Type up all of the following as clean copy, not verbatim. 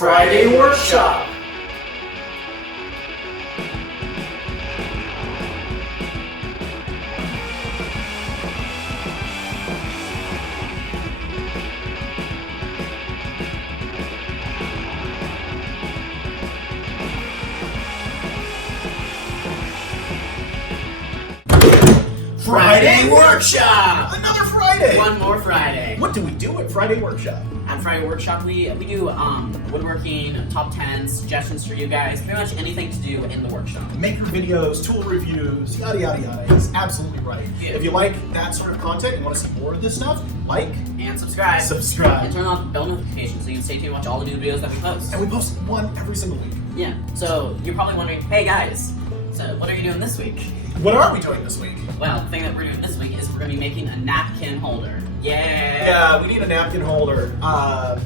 Friday Workshop. Friday Workshop! Another Friday! One more Friday. What do we do at Friday Workshop? At Friday Workshop, we do woodworking, top 10, suggestions for you guys, pretty much anything to do in the workshop. Maker videos, tool reviews, yada yada yada. He's absolutely right. Yeah. If you like that sort of content and want to see more of this stuff, like And subscribe. subscribe. And turn on bell notifications so you can stay tuned and watch all the new videos that we post. And we post one every single week. Yeah, so you're probably wondering, hey guys, so what are you doing this week? What are we doing this week? Well, the thing that we're doing this week is we're going to be making a napkin holder. Yeah! Yeah, we need a napkin holder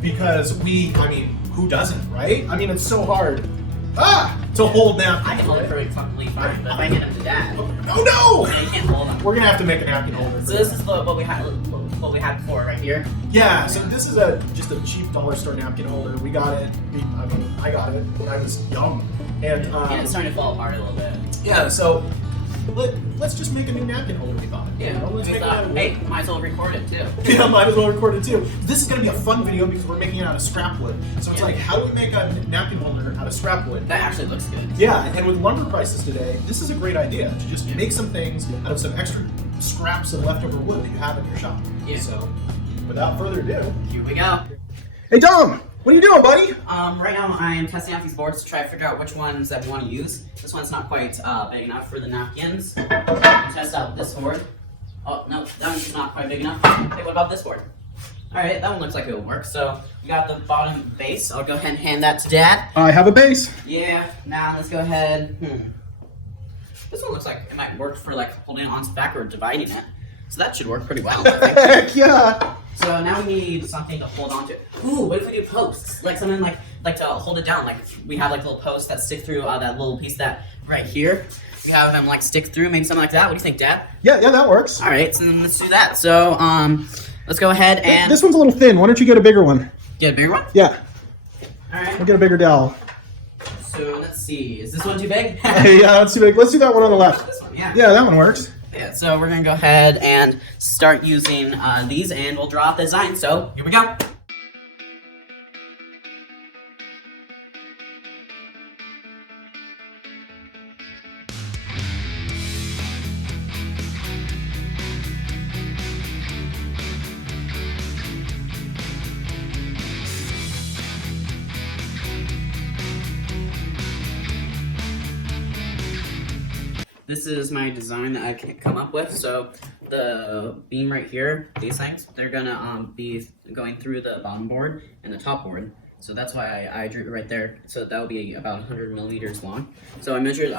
because who doesn't, right? I mean, it's so hard to hold napkins. I can hold it perfectly fine, but if I get him to dad, Oh no! I can't hold him. We're gonna have to make a napkin holder. So this is what we had before right here. Yeah, so this is just a cheap dollar store napkin holder. We got it. I got it when I was young, and And it's starting to fall apart a little bit. yeah. So let's just make a new napkin holder. We thought. Yeah, You know, let's we make thought, it. hey, might as well record it too. Yeah, might as well record it too. This is gonna be a fun video because we're making it out of scrapwood. So it's Yeah. like, how do we make a napkin holder out of scrapwood? That actually looks good. Yeah, and with lumber prices today, this is a great idea to just make some things out of some extra scraps of leftover wood that you have in your shop. Yeah. So, without further ado, Here we go. hey Dom, what are you doing, buddy? Right now I am testing out these boards to try to figure out which ones that we want to use. This one's not quite big enough for the napkins. Test out this board. Oh, no, that one's not quite big enough. Hey, what about this board? Alright, that one looks like it will work. So, we got the bottom base. I'll go ahead and hand that to Dad. I have a base. Yeah, now let's go ahead. This one looks like it might work for like holding it onto back or dividing it. So that should work pretty well. I think. Heck yeah! So now we need something to hold on to. Ooh, what if we do posts? Like something like to hold it down. Like we have like little posts that stick through that little piece that right here. We have them like stick through, maybe something like that. What do you think, Dad? Yeah, that works. All right, so then let's do that. So let's go ahead and This one's a little thin. Why don't you get a bigger one? get a bigger one. Yeah, All right. we'll get a bigger dowel. So let's see. Is this one too big? Yeah, that's too big. Let's do that one on the left. This one, yeah. Yeah, that one works. Yeah, so we're gonna go ahead and start using these, and we'll draw out the design. So here we go. This is my design that I can come up with. So the beam right here, these things, they're gonna be going through the bottom board and the top board. So that's why I drew it right there. So that will be about 100 millimeters long. So I measured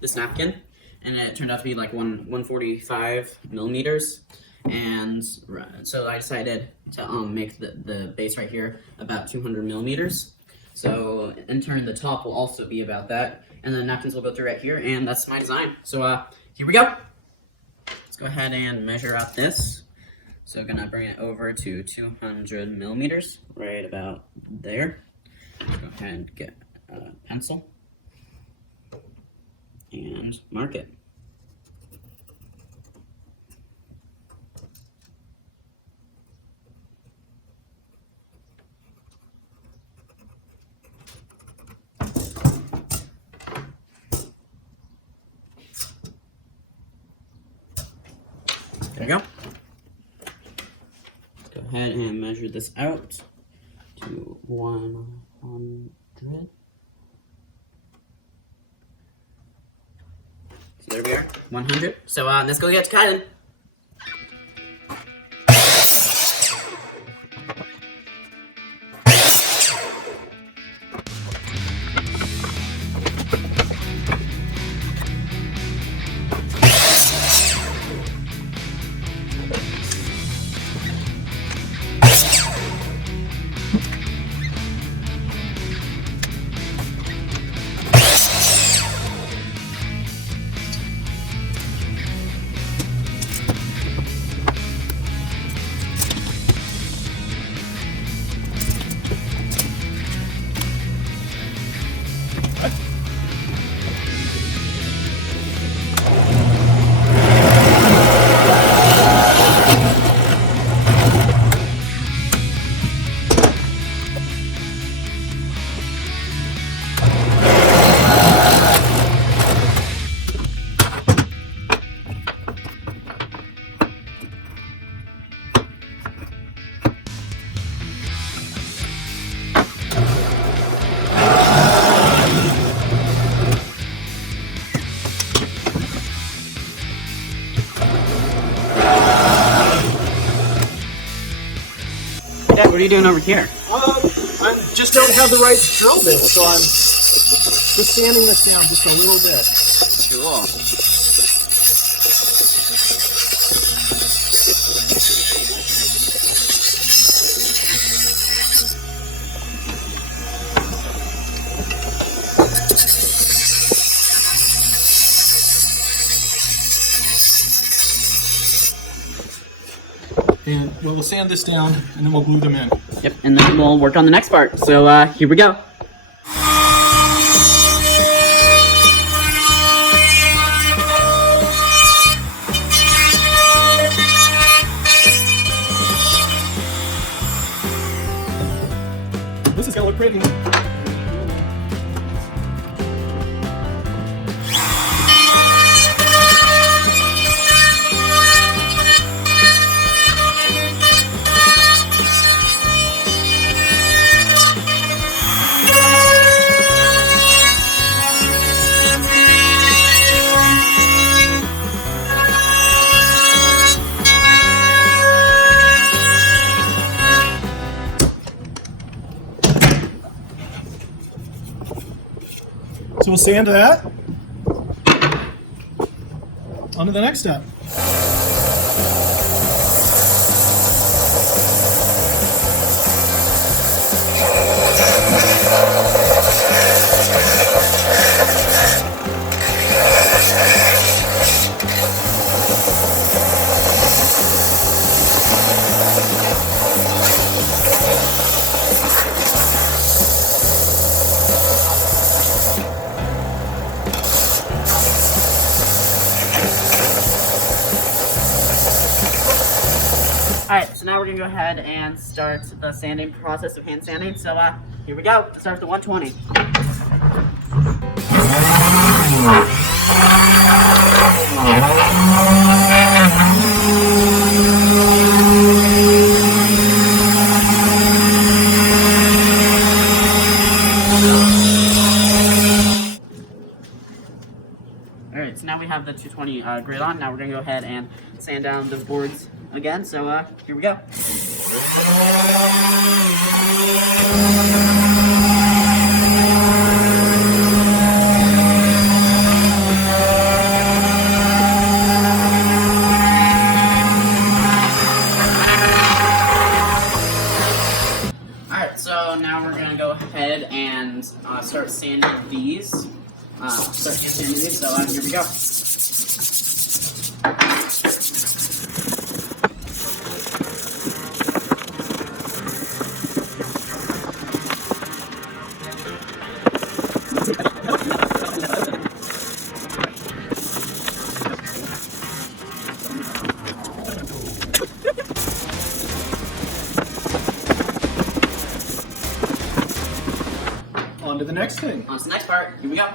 this napkin, and it turned out to be like 145 millimeters. And so I decided to make the base right here about 200 millimeters. So in turn, the top will also be about that. And the napkins will go through right here, and that's my design. So here we go. Let's go ahead and measure out this. So gonna bring it over to 200 millimeters, right about there. Go ahead and get a pencil and mark it. There we go. Let's go ahead and measure this out to 100. So there we are, 100. So let's go get to cutting. are you doing over here? I just don't have the right drill bit, so I'm just sanding this down just a little bit. Cool. And we'll sand this down, and then we'll glue them in. Yep, and then we'll work on the next part. So here we go. This is gonna look pretty. So we'll sand that. On to the next step. Alright, so now we're going to go ahead and start the sanding process of hand sanding. So here we go. Start with the 120. Alright, so now we have the 220 grid on. Now we're going to go ahead and sand down the boards again. So here we go. Alright, so now we're going to go ahead and start sanding these. Start sanding these, so here we go. On to the next thing. On to the next part. Here we go.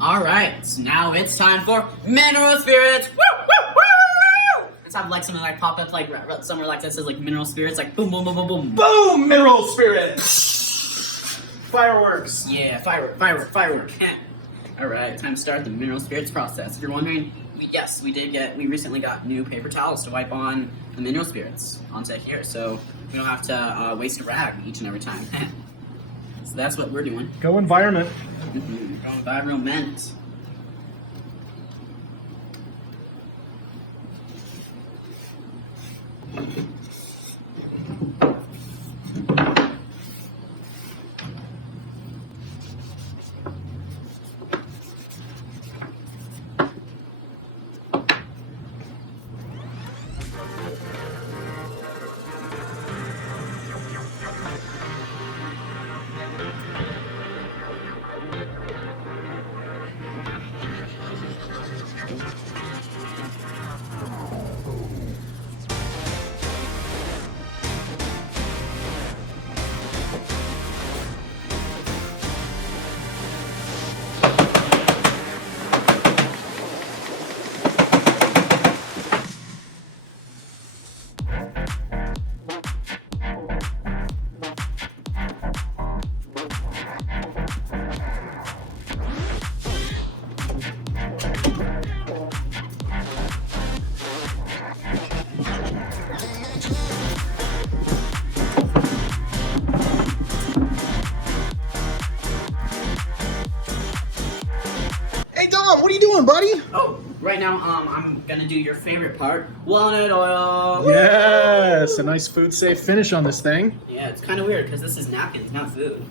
Alright, so now it's time for mineral spirits. Woo, woo, woo! Let's have like something like pop up like somewhere like this is like mineral spirits, like boom, boom, boom, boom, boom. Boom! Mineral spirit! Fireworks! Yeah, firework. Alright, time to start the mineral spirits process. If you're wondering, we recently got new paper towels to wipe on the mineral spirits onto here, so we don't have to waste a rag each and every time. So that's what we're doing. Go environment. Environment. doing, buddy? Oh, right now, I'm gonna do your favorite part, walnut oil. Yes, a nice food safe finish on this thing. Yeah, it's kind of weird because this is napkins, not food.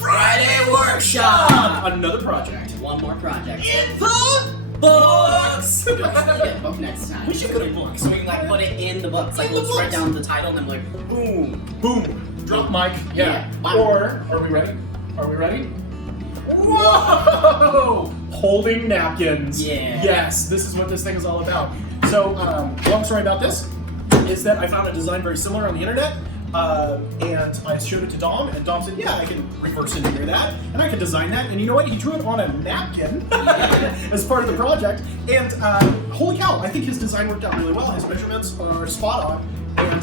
Friday workshop. Another project. One more project. In the books. We should get a book next time. We should get a book. So we can like put it in the books. Like In the let's write books. down the title and then like boom. Boom. Drop mic. Yeah. Wow. Or are we ready? Are we ready? Whoa! Holding napkins. Yeah. Yes, this is what this thing is all about. So, long story about this is that I found a design very similar on the internet, and I showed it to Dom, and Dom said, "Yeah, I can reverse engineer that, and I can design that." And you know what? He drew it on a napkin as part of the project, and holy cow! I think his design worked out really well. His measurements are spot on, and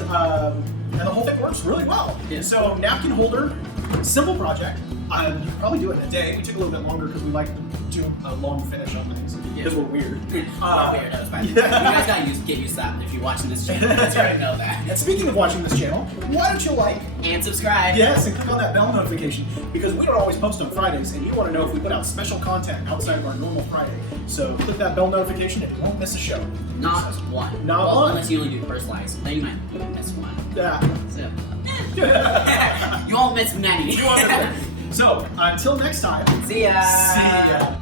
the whole thing works really well. Yeah. So, napkin holder, simple project. You could probably do it in a day. We took a little bit longer because we like to do a long finish on things because we're weird. Weird, that was fine. You guys gotta get used to that if you're watching this channel. That's right, know that. And speaking of watching this channel, why don't you like, And subscribe. yes, and click on that bell notification because we don't always post on Fridays and you want to know if we put out special content outside of our normal Friday. So click that bell notification and you won't miss a show. Not one. Not well, one. unless you only do personalized. Then you might miss one. Yeah. So, you won't miss many. You won't miss it. So until next time, See ya. see ya.